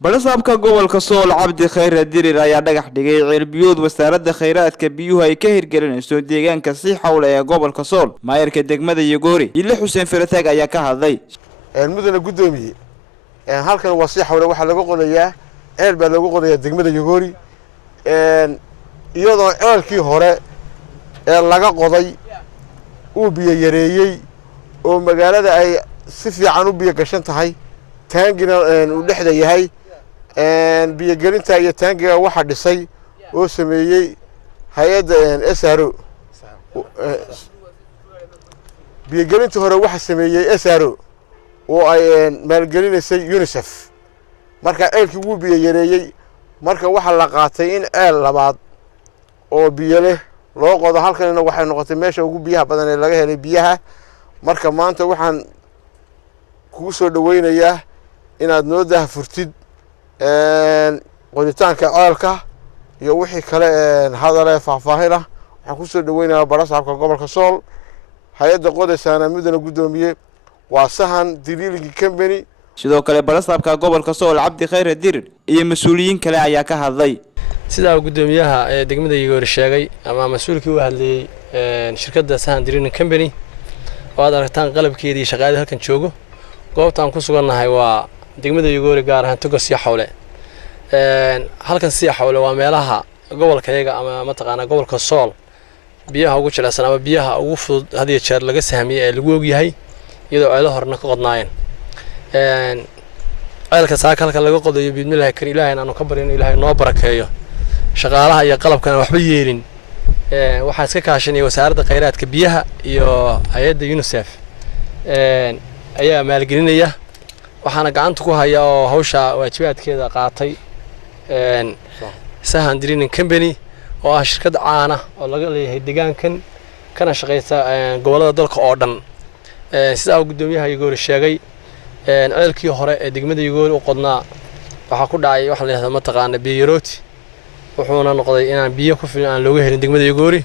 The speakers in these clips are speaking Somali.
balasaabka gobolka Sool Cabdi Khayr Dirir ayaa dhagax dhigay cirbiyood wasaaradda kheyraadka biyuhu ay ka hirgelinayso deegaanka si xawle ee gobolka Sool maayirka degmada Yogoori Ile Xuseen Farataag ayaa ka hadlay mudane gudoomiye halkan waa si xawle waxa laga qodayaa ceel baa lagu qodayaa degmada Yogoori iyadoo ceelkii hore ee laga qoday uu biyo yareeyay oo magaalada ay si fiican u biyo gashan tahay taangina uu dhexda yahay biyo gelinta iyo taangiga waxa dhisay oo sameeyay hay'adda SRO biyo gelinta hore waxa sameeyay SRO oo ay maalgelinaysay UNICEF marka ceelkii wuu biyo yareeyay marka waxa la qaatay in ceel labaad oo biyo leh loo qodo halkanina waxay noqotay meesha ugu biyaha badan ee laga helay biyaha marka maanta waxaan kugu soo dhaweynayaa inaad noo daahfurtid qoditaanka ceelka iyo wixii kale hadal faahfaahin ah waxaan ku soo dhaweynayaa balasaabka gobolka Sool hay'adda qodaysaana mudane gudoomiye waa sahan diriiligi company sidoo kale balasaabka gobolka Sool Cabdi Khayr Dirir iyo mas'uuliyiin kale ayaa ka hadlay sida gudoomiyaha ee degmada Yogoori sheegay ama mas'uulkii u hadlayay shirkadda sahan diriiligi company oo aad aragtaan qalabkeedii shaqada halkan joogo goobtaan ku sugannahay waa degmada Yogoori gaar ahaan togo si xawle halkan si xawle waa meelaha gobolkayaga ama mataqaana gobolka Sool biyaha ugu jilicsan ama biyaha ugu fudud hadiya jeer laga sahmiyay ee lagu og yahay iyadoo ay la horna ka qodnaayeen ceelka saakalka laga qodayo bismillaah kar ilaahay aanu ka barino ilaahay noo barakeeyo shaqaalaha iyo qalabkana waxba yeelin waxa iska kaashanay wasaaradda kheyraadka biyaha iyo hay'adda UNICEF ayaa maalgelinaya waxaana gacanta ku haya oo hawsha waajibaadkeeda qaatay sahan diriiligi company oo ah shirkad caan ah oo laga leeyahay deegaankan kana shaqeysa gobolada dalka oo dhan sida gudoomiyaha Yogoori sheegay ceelkii hore ee degmada Yogoori u qodnaa waxa ku dhacay wax la yiraahdo mataqaana biyo yarooti wuxuuna noqday inaan biyo ku filan aan looga helin degmada Yogoori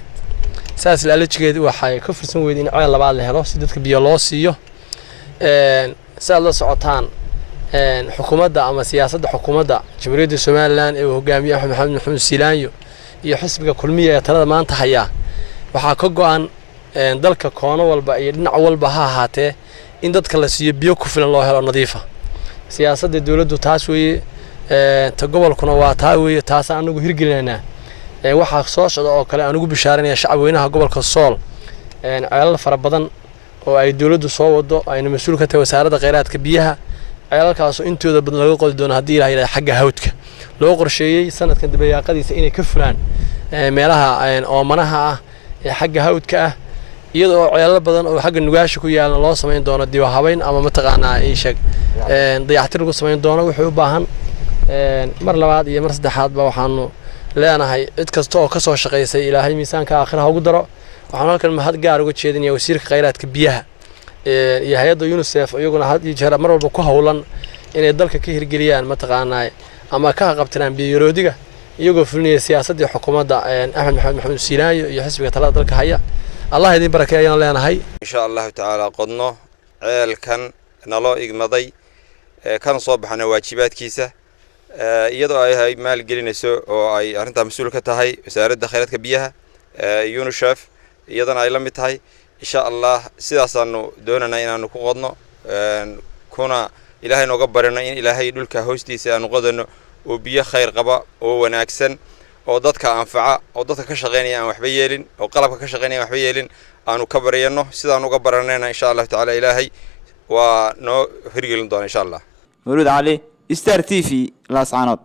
saas la alajigeedu waxay ka fursan weydin ceel labaad la helo si dadka biyo loo siiyo saad la socotaan xukuumadda ama siyaasadda xukuumadda Jamhuuriyadda Soomaaliland ee hogaamiye Axmed Maxamed Siilaanyo iyo xisbiga kulmiye ee talada maanta haya waxa ka go'an dalka koono walba iyo dhinac walba ha ahaatee in dadka la siiyo biyo ku filan loo helo nadiif ah siyaasadda dawladdu taas weeye ta gobolkuna waa taa weeye taas anagu hirgelinayna waxa soo socda oo kale anagu bishaaranaya shacabweynaha gobolka Sool ceelal fara badan oo ay dawladdu soo wado ayna mas'uul ka tahay wasaaradda kheyraadka biyaha ceelalkaas oo intooda badan laga qodi doono hadii ilaahay xagga hawdka loo qorsheeyay sanadkan dabayaaqadiisa inay ka fulaan meelaha oomanaha ah ee xagga hawdka ah iyadoo ceelal badan oo xagga nugaasha ku yaalan loo sameyn doono diiwa habeyn ama mataqaana ay sheeg dayactir lagu sameyn doono wuxuu u baahan mar labaad iyo mar saddexaad ba waxaanu leenahay cid kasta oo ka soo shaqeysay ilaahay miisaanka aakhiraha ugu daro waxaan halkan mahad gaar uga jeedinayaa wasiirka kheyraadka biyaha iyo hay'adda UNICEF iyaguna had iyo jeer mar walba ku hawlan inay dalka ka hirgeliyaan mataqaana ama ka qabtaan biyo yaroodiga iyagoo fulinaya siyaasadda xukuumadda Axmed Maxamed Siilaanyo iyo xisbiga talada dalka haya Allah idin barakeeyo leenahay insha Allah ta'ala qodno ceelkan naloo igmaday kan soo baxna waajibaadkiisa iyadoo ay maalgelinayso oo ay arinta mas'uul ka tahay wasaaradda kheyraadka biyaha UNICEF iyadana ay la mid tahay insha Allah sidaasaanu doonana inaanu ku qodno kuna ilaahay nooga barino in ilaahay dhulka hoostiisa aanu qodano oo biyo kheyr qaba oo wanaagsan oo dadka anfaca oo dadka ka shaqeynaya aan waxba yeelin oo qalabka ka shaqeynaya waxba yeelin aanu ka bariyano sidaan uga baranayna insha Allah ta'ala ilaahay waa noo hirgelin doona insha Allah Mawlud Ali Star TV Laascaanood